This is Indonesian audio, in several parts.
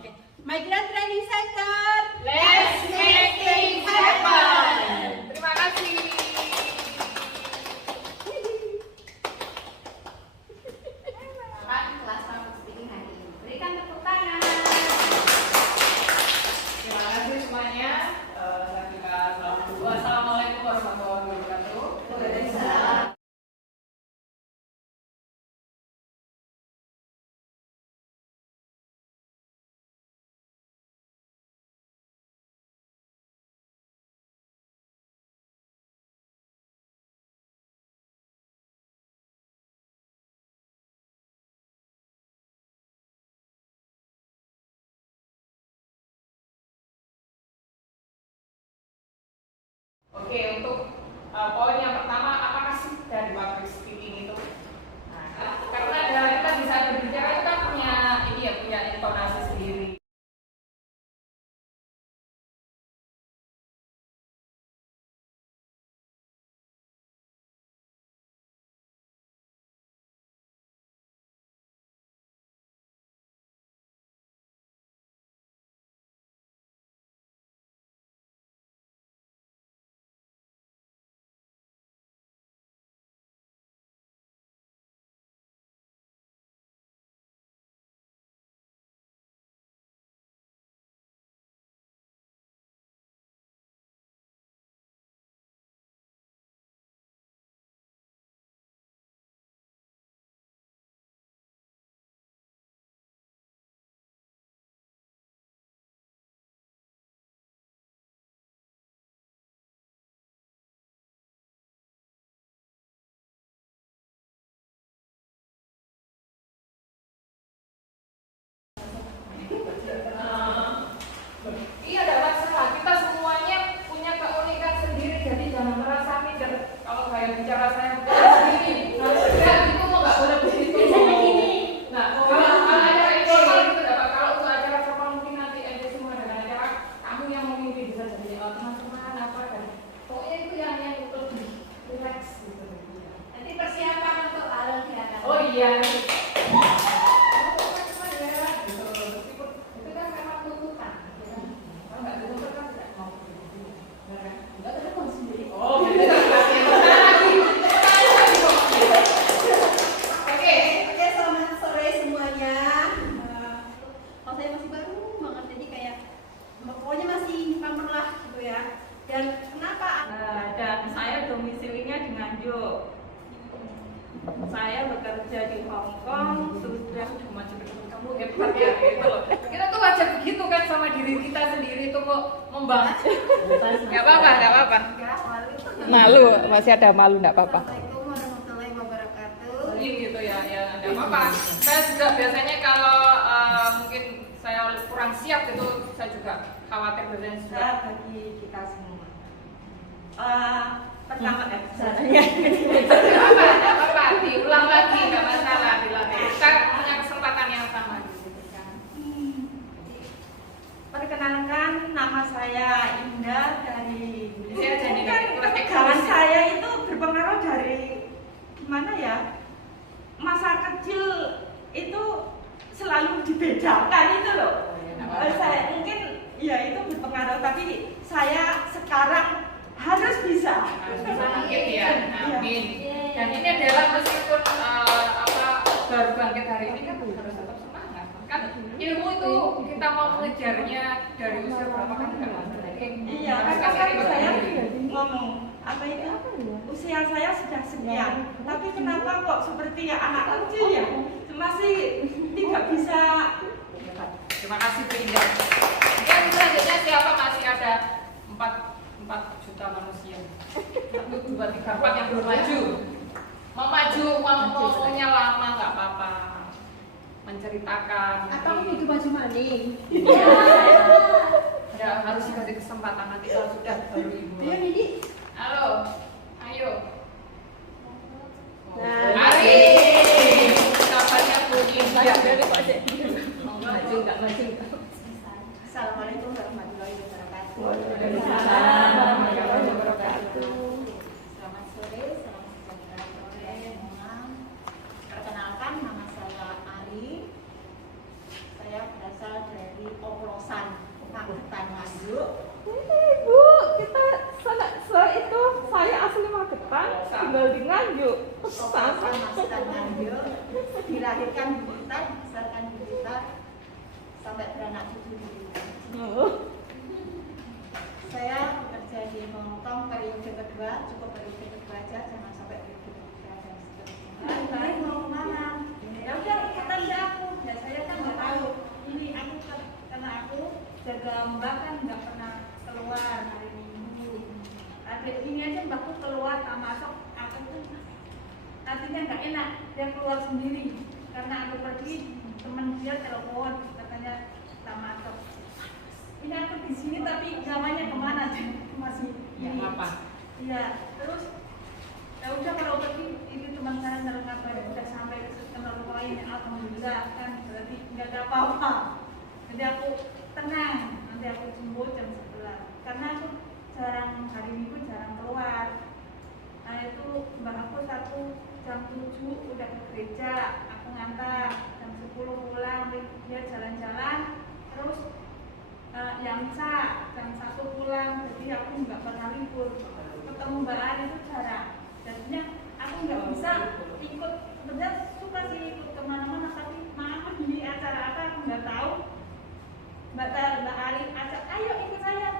Oke. Migran Training Center. Let's make things happen. Terima kasih. Selamat kelas public speaking hari ini. Berikan tepuk tangan. Terima kasih semuanya. Saya juga selamat dulu. Assalamualaikum warahmatullahi wabarakatuh. Waalaikumsalam. Oke, untuk poin yang pertama, apakah sih dari public speaking itu? Nah, karena kita bisa berbicara itu kan punya punya intonasi sendiri. Iya, ada masalah. Kita semuanya punya keunikan sendiri, jadi jangan merasa minder. Kalau kayak bicara saya sendiri, enggak gitu, nggak boleh begitu. Nah, kalau acara informal gitu dapat. Kalau untuk acara formal mungkin nanti ada semua dengan acara kamu yang memimpin bisa jadi teman-teman apa dan pokoknya itu yang lebih relax gitu. Nanti persiapan untuk Olimpiade. Oh iya. Dan saya domisilinya di Nganjuk. Saya bekerja di Hong Kong sudah Maju kamu hebat ya gitu loh. Kita tuh wajar begitu kan sama diri kita sendiri tuh mau membangun. Nggak apa-apa. Malu, masih ada malu, nggak apa-apa. Assalamualaikum warahmatullahi wabarakatuh. Gitu ya nggak apa-apa. Saya juga biasanya kalau mungkin saya kurang siap gitu, saya juga khawatir dan juga bagi kita semua. Pertama nggak apa-apa, diulang lagi nggak masalah, dilatih. Kita punya kesempatan yang sama gitu kan. Perkenalkan, nama saya Indah dari. Saya jadi Kawan saya itu berpengaruh dari gimana ya? Masa kecil itu selalu dibedakan itu loh. Saya mungkin ya itu berpengaruh, tapi saya sekarang harus bisa. Bangkit ya, amin. Dan ini adalah meskipun baru bangkit hari ini kan harus tetap semangat. Kan ilmu itu kita mau mengejarnya dari usia berapa kan nggak masalah. Iya, kan saya ngomong apa itu? Usia saya sudah sekian, tapi kenapa kok seperti anak kecil ya? Masih tidak bisa. Terima kasih Bu Indah. Yang selanjutnya siapa? Masih ada 4 juta manusia. 1, 2, 3, 4 yang belum maju. Mau maju, maunya lama nggak apa-apa. Menceritakan. Atau begitu maju maning. Ya, harus dikasih kesempatan nanti kalau sudah baru ibu. Ayo Nidi. Halo, ayo. Nah, Ari, kabarnya Bu Indah. Maju nggak maju? Assalamualaikum warahmatullahi wabarakatuh. Waalaikumsalam warahmatullahi wabarakatuh. Selamat sore, salam sejahtera sore semua. Perkenalkan, nama saya Ari. Saya berasal dari Magetan Nganjuk. Bu, kita itu saya asli Magetan, tinggal di Nganjuk. Sama Magetan Nganjuk. Dilahirkan di Blitar, dibesarkan di Blitar, sampai beranak cucu di Blitar. Saya bekerja di Hongkong periode kedua, cukup periode kedua aja, jangan sampai periode ketiga dan seterusnya. Baik, mau kemana? Ya udah ikut aja aku. Ya saya kan nggak tahu. Ini aku karena aku jaga mbak kan nggak pernah keluar hari Minggu. Adik ini aja mbakku keluar tak masuk, aku tuh artinya nggak enak dia keluar sendiri karena aku pergi teman dia telepon katanya tak masuk. Ini aku di sini tapi namanya kemana masih Ya ini. apa? Iya, terus ya udah kalau pergi ini teman saya dalam kabar udah sampai ke tempat lain, alhamdulillah kan berarti nggak ada apa-apa. Jadi aku tenang, nanti aku jemput jam 11 karena aku jarang hari Minggu jarang keluar. Nah itu mbak aku satu jam 7 udah ke gereja, aku ngantar jam 10 pulang, dia jalan-jalan terus Yamsa jam 1 pulang, jadi aku nggak pernah libur. Ketemu Mbak Ari itu jarang, jadinya aku nggak bisa ikut. Sebenarnya suka sih ikut kemana-mana, tapi maaf ini acara apa aku nggak tahu. Mbak Ari ajak, ayo ikut saya.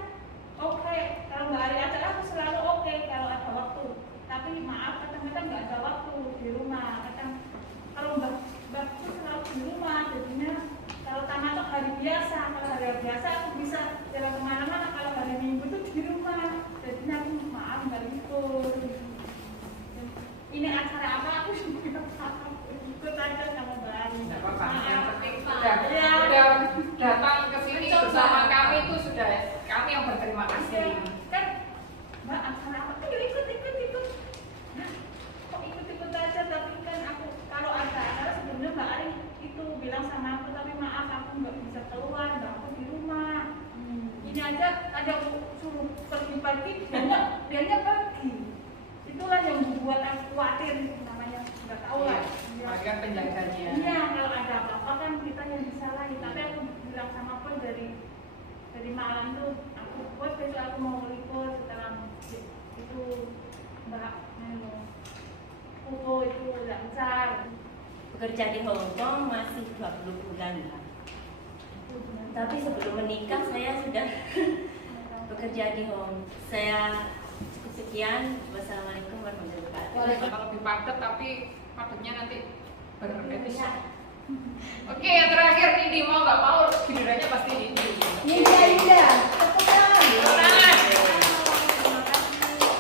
Oke, kalau Mbak Ari ajak aku selalu oke kalau ada waktu. Tapi maaf kadang-kadang nggak ada waktu di rumah. Kadang kalau mbakku selalu di rumah, jadinya kalau tamat hari biasa, kalau hari biasa aku bisa jalan kemana-mana. Kalau hari Minggu itu di rumah, jadinya aku maaf nggak libur. Ini acara apa aku juga ikut aja sama Mbak Ari. Tidak apa-apa, yang penting Ya. sudah datang ke sini bersama kami itu sudah kami yang berterima kasih. Kan Mbak acara apa? Ayo ikut. Nah, kok ikut aja, tapi kan aku kalau ada acara sebelumnya Mbak Ari itu bilang sama aku, tapi maaf aku nggak bisa keluar, Mbak aku di rumah. Ini aja ada suruh pergi-pergi, dianya pergi. Itulah yang membuat aku khawatir, namanya nggak tahu lah. Mereka penjaganya. Iya, kalau ada apa-apa kan kita yang disalahin. Tapi aku bilang sama Pon dari malam itu, aku buat besok aku mau meliput setelah itu Mbak Neno Kuko itu lancar. Bekerja di Hong Kong masih 20 bulan lah. Tapi sebelum menikah saya sudah bekerja di Hong. Saya cukup sekian. Wassalamualaikum warahmatullahi wabarakatuh. Kalau lebih padat tapi padatnya nanti berepisode. Oke, yang terakhir ini mau nggak mau gilirannya pasti ini. Iya. Tangan.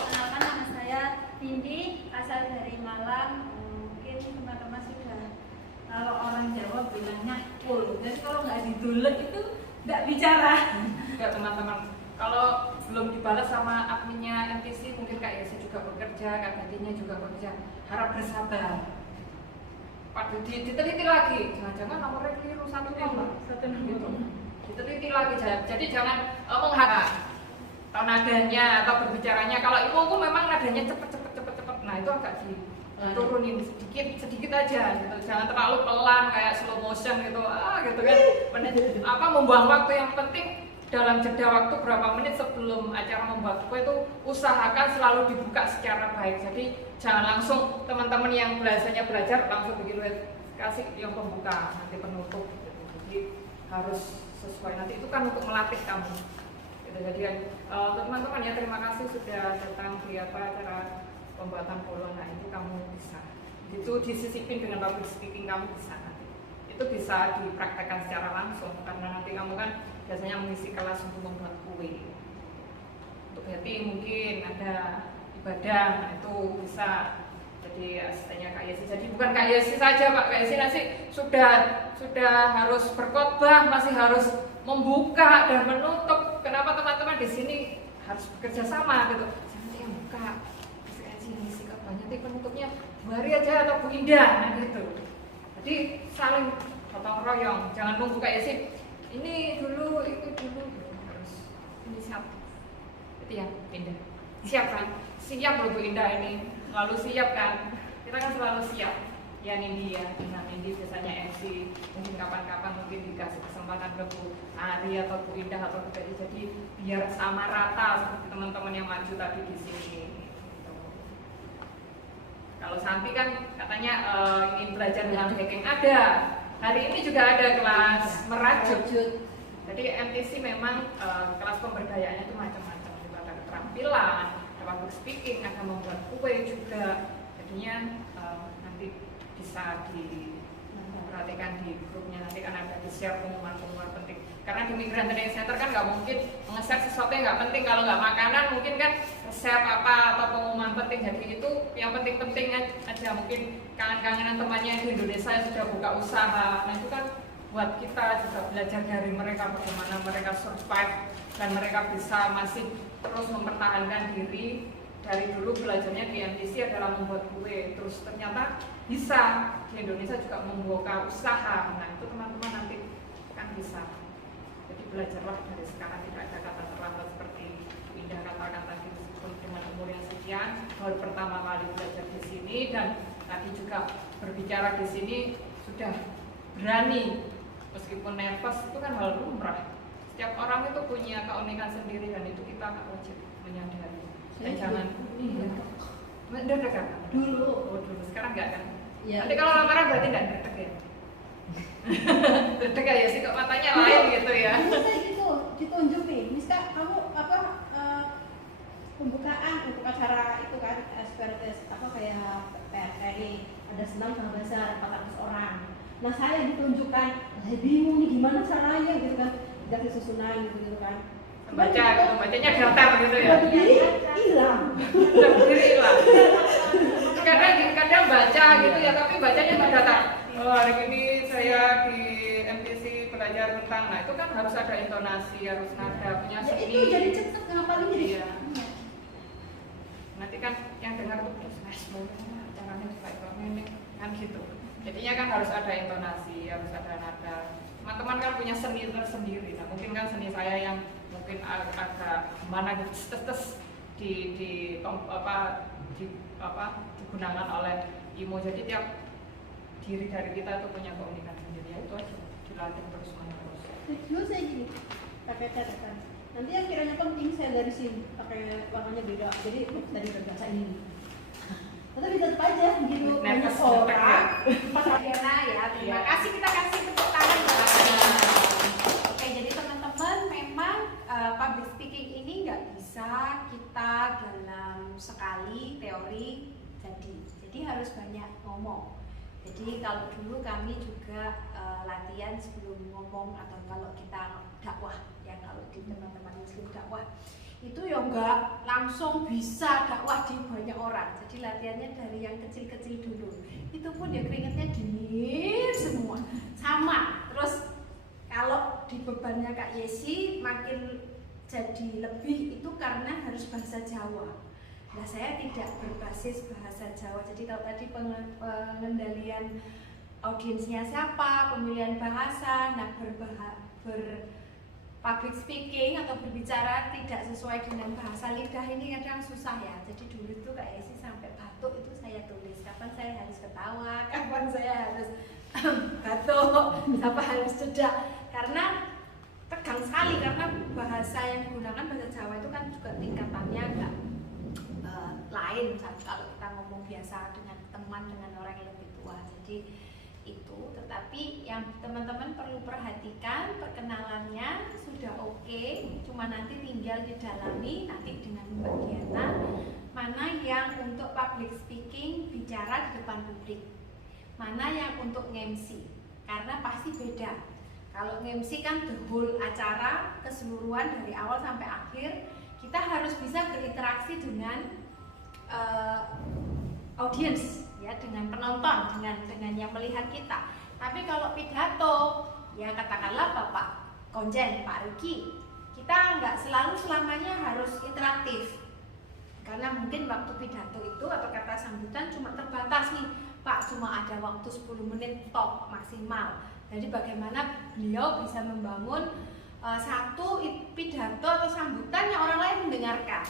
Kenalkan nama saya Tindi, asal dari Malang. Mungkin teman-teman sudah, kalau orang Jawa bilangnya cool. Jadi kalau nggak didulek itu nggak bicara. Enggak teman-teman, kalau belum dibalas sama adminnya NTC mungkin Kak Yesi juga bekerja, Kak Dadinya juga bekerja. Harap bersabar. Diteliti lagi, jangan-jangan nomornya keliru 1 nomor. Gitu. Diteliti lagi, jadi jangan mengharap atau nadanya atau berbicaranya. Kalau itu memang nadanya cepet. Nah itu agak diturunin sedikit aja gitu. Jangan terlalu pelan kayak slow motion gitu. Gitu kan. Membuang waktu. Yang penting dalam jeda waktu berapa menit sebelum acara membuat kue itu usahakan selalu dibuka secara baik. Jadi jangan langsung teman-teman yang belajar langsung bikin kasih yang pembuka nanti penutup gitu. Jadi harus sesuai, nanti itu kan untuk melatih kamu gitu. Jadi teman-teman ya, terima kasih sudah datang di acara pembuatan polo. Nah itu kamu bisa itu disisipin dengan public speaking, kamu bisa nanti itu bisa dipraktekkan secara langsung karena nanti kamu kan biasanya mengisi kelas untuk membuat kue. Untuk hati mungkin ada ibadah, nah itu bisa jadi asistennya Kak Yesi. Jadi bukan Kak Yesi saja Pak, Kak Yesi nanti sudah harus berkhotbah, masih harus membuka dan menutup. Kenapa teman-teman di sini harus bekerja sama gitu? Saya yang buka, Kak Yesi ngisi khotbahnya, nanti penutupnya Bu Hari aja atau Bu Indah, nah gitu. Jadi saling gotong royong, jangan nunggu Kak Yesi ini dulu, itu dulu, harus ini siap. Itu ya, Indah. Siap kan? Siap loh Bu Indah ini, selalu siap kan? Kita kan selalu siap. ya Nindi ya, nah Nindi biasanya MC, mungkin kapan-kapan mungkin dikasih kesempatan ke Bu Ari atau Bu Indah atau Bu Teti, jadi biar sama rata seperti teman-teman yang maju tadi di sini. Gitu. Kalau Santi kan katanya ingin belajar dengan hacking, ada. Hari ini juga ada kelas merajut. Jadi MTC memang kelas pemberdayaannya itu macam-macam, juga ada keterampilan, ada public speaking, ada membuat kue juga. Jadinya nanti bisa diperhatikan di grupnya, nanti kan ada di share pengumuman-pengumuman penting. Karena di Migrant Training Center kan nggak mungkin nge-share sesuatu yang nggak penting. Kalau nggak makanan mungkin kan share apa atau pengumuman penting. Jadi itu yang penting-penting aja. Mungkin kangen-kangenan temannya di Indonesia yang sudah buka usaha. Nah itu kan buat kita juga belajar dari mereka bagaimana mereka survive dan mereka bisa masih terus mempertahankan diri. Dari dulu belajarnya di MTC adalah membuat kue, terus ternyata bisa di Indonesia juga membuka usaha. Nah itu teman-teman nanti kan bisa. Jadi belajarlah dari sekarang, tidak ada kata terlambat seperti Indah katakan tadi, meskipun dengan umur yang sekian baru pertama kali belajar di sini dan tadi juga berbicara di sini sudah berani, meskipun nervous itu kan hal lumrah. Setiap orang itu punya keunikan sendiri dan itu kita wajib menyadari. Dan jangan udah kan? Dulu. Oh dulu, sekarang enggak kan? Ya. Nanti kalau lamaran berarti enggak deg ya? Deg ya sih kok matanya lain gitu ya. Bisa gitu, ditunjuk nih. Miska kamu pembukaan untuk acara itu kan SPRTS kayak PRT ada senam sama besar 400 orang. Nah saya ditunjukkan, saya bingung nih gimana caranya gitu kan, dari susunan gitu kan. Baca gitu, bacanya datar gitu ya. Hilang. Berdiri hilang. Kadang baca gitu ya, tapi bacanya nggak datar. Oh hari ini saya di MTC belajar tentang, nah itu kan harus ada intonasi, harus nada, punya Ya seni. itu jadi cepet ngapalin jadi. Iya. Nanti kan yang dengar tuh terus caranya kayak ini kan gitu. Jadinya kan harus ada intonasi, harus ada nada. Teman-teman kan punya seni tersendiri. Nah mungkin kan seni saya yang mungkin agak mana gitu tes digunakan oleh IMO. Jadi tiap diri dari kita itu punya keunikan sendiri, ya itu aja dilatih terus menerus. Dulu saya gini pakai catatan. Nanti yang kiranya penting saya dari sini pakai warnanya beda. Jadi tadi berbaca ini. Tapi tetap aja begitu banyak orang. Pak Diana ya, terima kasih, kita kasih tepuk tangan. Oke, jadi teman-teman memang public speaking ini nggak bisa kita dalam sekali teori jadi harus banyak ngomong. Jadi kalau dulu kami juga latihan sebelum ngomong atau kalau kita dakwah ya, kalau di teman-teman muslim dakwah itu ya nggak langsung bisa dakwah di banyak orang. Jadi latihannya dari yang kecil-kecil dulu. Itu pun ya keringetnya dingin semua. Sama. Terus kalau di bebannya Kak Yesi makin jadi lebih itu karena harus bahasa Jawa. Nah saya tidak berbasis bahasa Jawa. Jadi kalau tadi pengendalian audiensnya siapa, pemilihan bahasa, nah public speaking atau berbicara tidak sesuai dengan bahasa lidah ini kadang susah ya. Jadi dulu itu Kak Yesi sampai batuk itu saya tulis kapan saya harus ketawa, kapan saya harus batuk, apa harus jeda, karena tegang sekali karena bahasa yang digunakan bahasa Jawa itu kan juga tingkatannya agak lain kalau kita ngomong biasa dengan teman, dengan orang yang lebih tua. Jadi itu, tetapi yang teman-teman perlu perhatikan perkenalannya sudah oke, cuma nanti tinggal didalami nanti dengan Mbak Diana mana yang untuk public speaking bicara di depan publik, mana yang untuk nge-MC, karena pasti beda. Kalau nge-MC kan the whole acara keseluruhan dari awal sampai akhir kita harus bisa berinteraksi dengan audience ya, dengan penonton, dengan yang melihat kita. Tapi kalau pidato ya katakanlah Bapak Konjen, Pak Riki, kita nggak selalu selamanya harus interaktif karena mungkin waktu pidato itu atau kata sambutan cuma terbatas nih Pak, cuma ada waktu 10 menit top maksimal. Jadi bagaimana beliau bisa membangun satu pidato atau sambutan yang orang lain mendengarkan.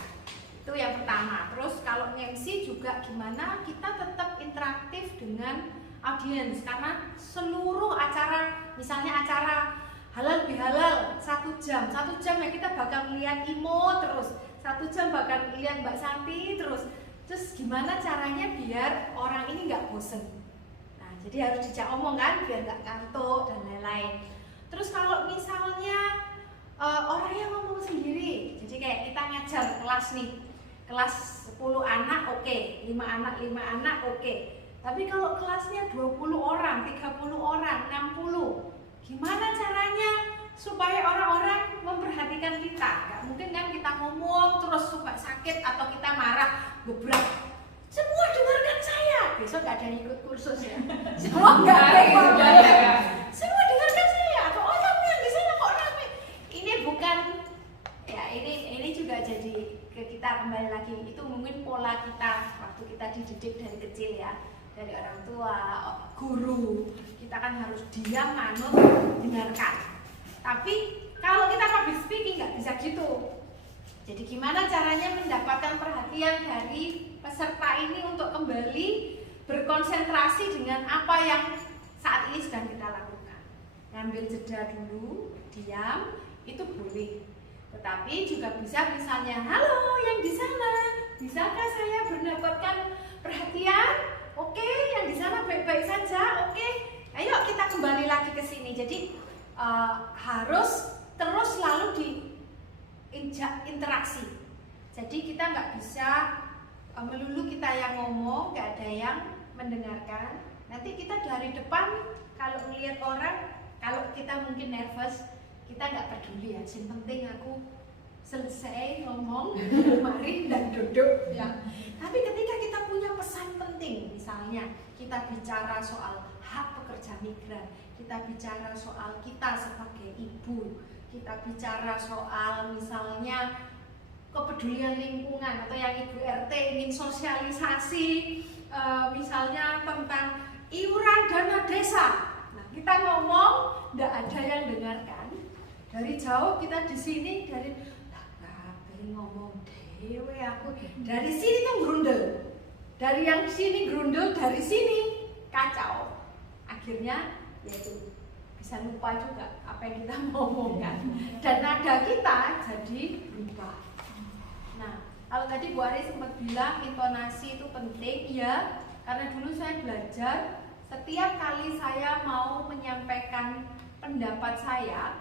Itu yang pertama. Terus kalau MC juga gimana kita tetap interaktif dengan audiens, karena seluruh acara, misalnya acara halal bihalal 1 jam ya kita bakal lihat Imo terus, 1 jam bakal lihat Mbak Santi terus gimana caranya biar orang ini nggak bosen. Nah jadi harus dijak omong kan biar nggak kantuk dan lain-lain. Terus kalau misalnya orangnya ngomong sendiri, jadi kayak kita ngajar kelas nih, kelas 10 anak oke, 5 anak oke. Tapi kalau kelasnya 20 orang, 30 orang, 60, gimana caranya supaya orang-orang memperhatikan kita? Gak mungkin kan kita ngomong terus suka sakit atau kita marah, gebrak. Semua dengarkan saya. Besok gak ada yang ikut kursus ya. Semua gak ada yang ikut. Semua dengarkan saya. Atau oh tapi yang di sana kok rame. Ini bukan ya ini juga jadi ke kita kembali lagi, itu mungkin pola kita waktu kita dididik dari kecil ya, dari orang tua, guru, kita kan harus diam, manut, dengarkan. Tapi kalau kita public speaking nggak bisa gitu. Jadi gimana caranya mendapatkan perhatian dari peserta ini untuk kembali berkonsentrasi dengan apa yang saat ini sedang kita lakukan. Ngambil jeda dulu, diam, itu boleh. Tetapi juga bisa misalnya, halo yang di sana, bisakah saya mendapatkan perhatian? Oke, yang di sana baik-baik saja. Oke, ayo kita kembali lagi ke sini. Jadi harus terus selalu diinjak interaksi. Jadi kita nggak bisa melulu kita yang ngomong, nggak ada yang mendengarkan. Nanti kita dari depan kalau melihat orang, kalau kita mungkin nervous, kita nggak peduli ya. Yang penting aku selesai ngomong, mari dan duduk ya. Tapi ketika kita punya pesan penting, misalnya kita bicara soal hak pekerja migran, kita bicara soal kita sebagai ibu, kita bicara soal misalnya kepedulian lingkungan atau yang Ibu RT ingin sosialisasi, misalnya tentang iuran dana desa. Nah, kita ngomong, tidak ada yang dengarkan. Dari jauh kita di sini dari ngomong dewe aku dari sini tuh grundel, dari yang sini grundel, dari sini kacau. Akhirnya yaitu bisa lupa juga apa yang kita ngomongkan dan nada kita jadi lupa. Nah, kalau tadi Bu Ari sempat bilang intonasi itu penting, ya, karena dulu saya belajar setiap kali saya mau menyampaikan pendapat saya,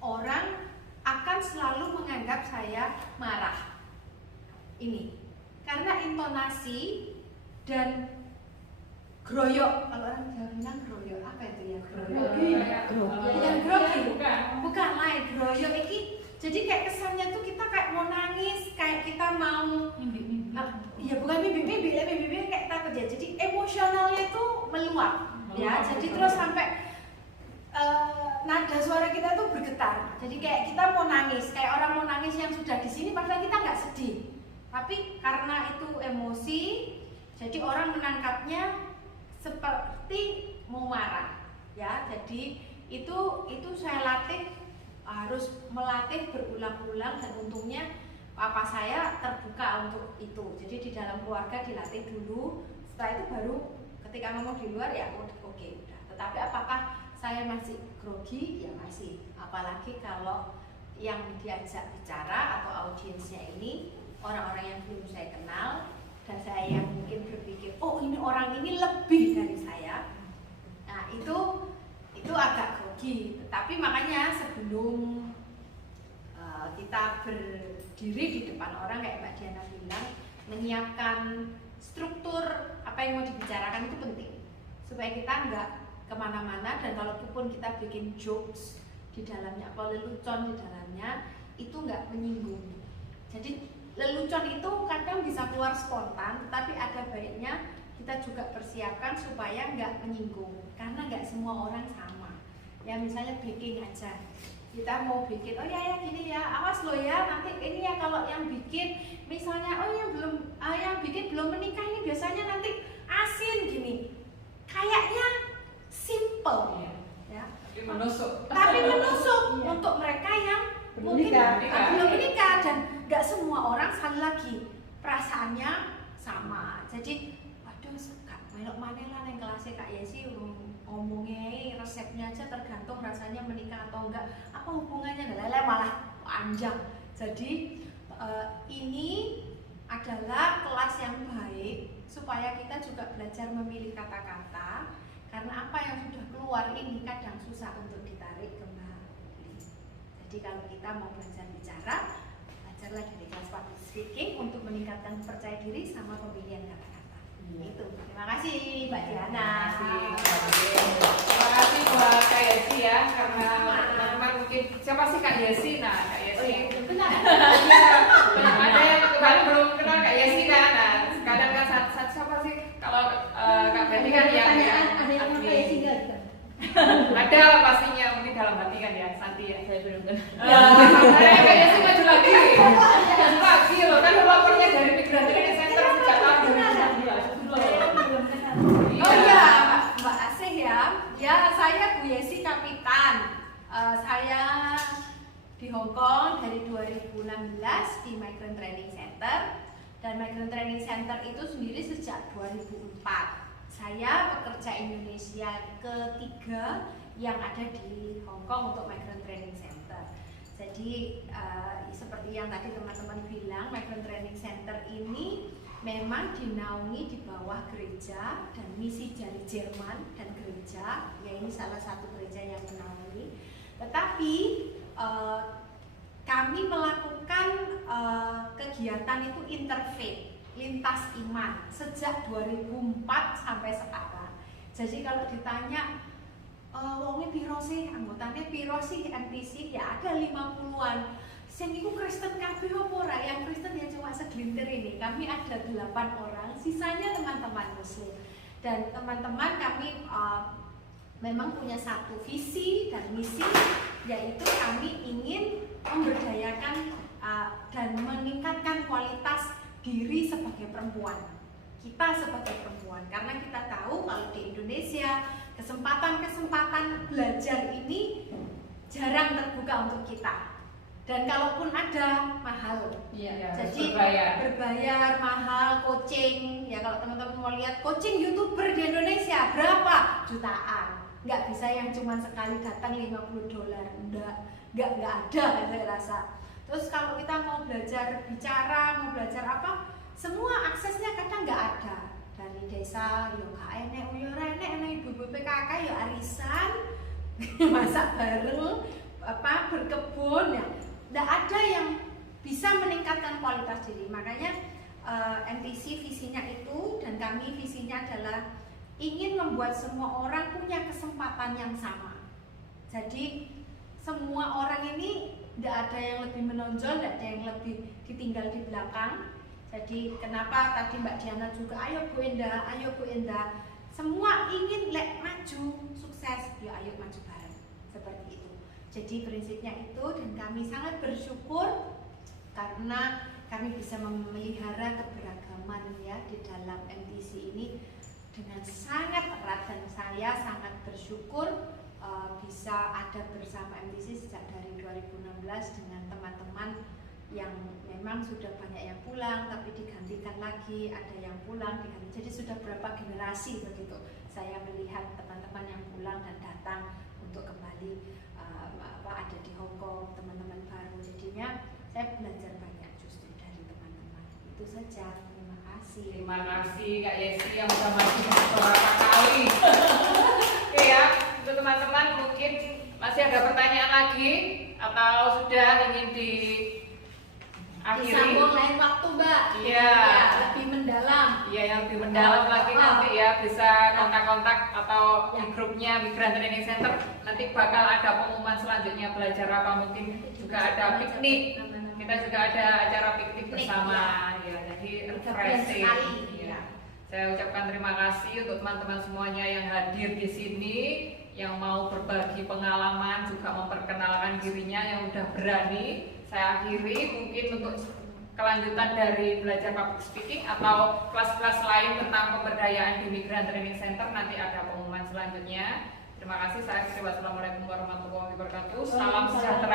orang akan selalu menganggap saya marah. Ini karena intonasi dan groyok. Kalau orang Jawa bilang groyok, apa itu ya? Groyok. Bukan grogi, bukan lain. Groyok ini jadi kayak kesannya tuh kita kayak mau nangis, kayak kita mau ya bukan mimpi kayak takut ya. Jadi emosionalnya itu meluap ya. Jadi terus sampai nada suara kita tuh bergetar. Jadi kayak kita mau nangis, kayak orang mau nangis yang sudah di sini padahal kita nggak sedih. Tapi karena itu emosi, jadi orang menangkapnya seperti mau marah. Ya, jadi itu saya latih, harus melatih berulang-ulang dan untungnya papa saya terbuka untuk itu. Jadi di dalam keluarga dilatih dulu, setelah itu baru ketika ngomong di luar ya oke udah. Tetapi apakah saya masih grogi? Ya masih. Apalagi kalau yang diajak bicara atau audiensnya ini orang-orang yang belum saya kenal dan saya yang mungkin berpikir, oh ini orang ini lebih dari saya. Nah itu agak grogi. Tetapi makanya sebelum kita berdiri di depan orang kayak Mbak Diana bilang, menyiapkan struktur apa yang mau dibicarakan itu penting supaya kita nggak kemana-mana, dan kalaupun kita bikin jokes di dalamnya atau lelucon di dalamnya itu nggak menyinggung. Jadi lelucon itu kadang bisa keluar spontan, tetapi ada baiknya kita juga persiapkan supaya nggak menyinggung, karena nggak semua orang sama. Ya misalnya baking aja, kita mau bikin, oh ya gini ya, awas lo ya nanti ini ya kalau yang bikin misalnya oh yang bikin belum menikah ini biasanya nanti asin gini, kayaknya simple ya, tapi menusuk untuk mereka yang mungkin belum menikah dan nggak semua orang sekali lagi perasaannya sama. Jadi waduh belok mana lah yang kelasnya Kak Yesi ngomongnya resepnya aja tergantung rasanya menikah atau enggak, apa hubungannya, lele malah panjang. Jadi ini adalah kelas yang baik supaya kita juga belajar memilih kata-kata, karena apa yang sudah keluar ini kadang susah untuk ditarik kembali. Jadi kalau kita mau belajar bicara, belajarlah dari kelas public speaking untuk meningkatkan percaya diri sama pemilihan kata-kata. Itu. Terima kasih Mbak Diana. Terima kasih buat Kak Yesi ya, karena teman-teman mungkin siapa sih Kak Yesi? Nah, Kak Yesi. Oh iya, benar. Ada yang kemarin belum kenal Kak Yesi kan? Nah, kadang kan siapa sih? Kalau Kak Betty kan yang ada yang Kak Yesi enggak? ada pastinya, mungkin dalam hati kan ya, Santi ya. Saya belum kenal. Ada Kak Yesi maju lagi. Maju lagi loh, kan lapornya dari Migran Training Center sejak tahun 2019. Oh iya, Mbak Asih ya. Ya, saya Bu Yesi Kapitan. Saya di Hong Kong dari 2016 di Migrant Training Center, dan Migrant Training Center itu sendiri sejak 2004. Saya pekerja Indonesia ketiga yang ada di Hong Kong untuk Migrant Training Center. Jadi seperti yang tadi teman-teman bilang, Migrant Training Center ini memang dinaungi di bawah gereja dan misi dari Jerman dan gereja, ya ini salah satu gereja yang menaungi. Tetapi kami melakukan kegiatan itu interfaith, lintas iman sejak 2004 sampai sekarang. Jadi kalau ditanya wongnya piro sih, anggotanya piro sih MTC, ya ada 50-an. Sing iku Kristen kabeh apa ora? Yang Kristen ya cuma segelintir ini. Kami ada 8 orang, sisanya teman-teman Muslim. Dan teman-teman kami memang punya satu visi dan misi, yaitu kami ingin memberdayakan dan meningkatkan kualitas diri sebagai perempuan. Kita sebagai perempuan, karena kita tahu kalau di Indonesia kesempatan-kesempatan belajar ini jarang terbuka untuk kita. Dan kalaupun ada, mahal. Iya, jadi berbayar mahal, coaching. Ya kalau teman-teman mau lihat coaching YouTuber di Indonesia berapa? Jutaan. Nggak bisa yang cuma sekali datang $50. Nggak ada saya rasa. Terus kalau kita mau belajar bicara, mau belajar apa, semua aksesnya kadang nggak ada. Dari desa, yo enek, yo enek ibu PKK, yo arisan, masak bareng, berkebun ya. Nggak ada yang bisa meningkatkan kualitas diri. Makanya MTC visinya itu, dan kami visinya adalah ingin membuat semua orang punya kesempatan yang sama. Jadi semua orang ini nggak ada yang lebih menonjol, nggak ada yang lebih ditinggal di belakang. Jadi kenapa tadi Mbak Diana juga, ayo Bu Endah, semua ingin maju, sukses, ya ayo maju bareng, seperti itu. Jadi prinsipnya itu, dan kami sangat bersyukur karena kami bisa memelihara keberagaman ya di dalam MTC ini dengan sangat erat, dan saya sangat bersyukur bisa ada bersama MTC sejak dari 2016 dengan teman-teman yang memang sudah banyak yang pulang tapi digantikan lagi, ada yang pulang diganti. Jadi sudah berapa generasi begitu saya melihat teman-teman yang pulang dan datang untuk kembali ada di Hong Kong, teman-teman baru. Jadinya saya belajar banyak justru dari teman-teman. Itu saja. Terima kasih. Terima kasih Kak Yesi yang sudah maju beberapa kali. Oke ya, untuk teman-teman mungkin masih ada pertanyaan lagi atau sudah ingin diakhiri? Disambung lain waktu Mbak. Iya. Ya, lebih mendalam. Iya, yang lebih mendalam lagi nanti ya bisa kontak-kontak atau di grupnya Migrant Training Center. Nanti bakal ada pengumuman selanjutnya belajar apa, mungkin juga ada piknik. Kita juga ada acara piknik bersama ya, jadi refreshing. Ya. Saya ucapkan terima kasih untuk teman-teman semuanya yang hadir di sini, yang mau berbagi pengalaman, juga memperkenalkan dirinya, yang udah berani. Saya akhiri, mungkin untuk kelanjutan dari belajar public speaking atau kelas-kelas lain tentang pemberdayaan di Migrant Training Center, nanti ada pengumuman selanjutnya. Terima kasih, saya akhiri. Wassalamualaikum warahmatullahi wabarakatuh. Salam sejahtera.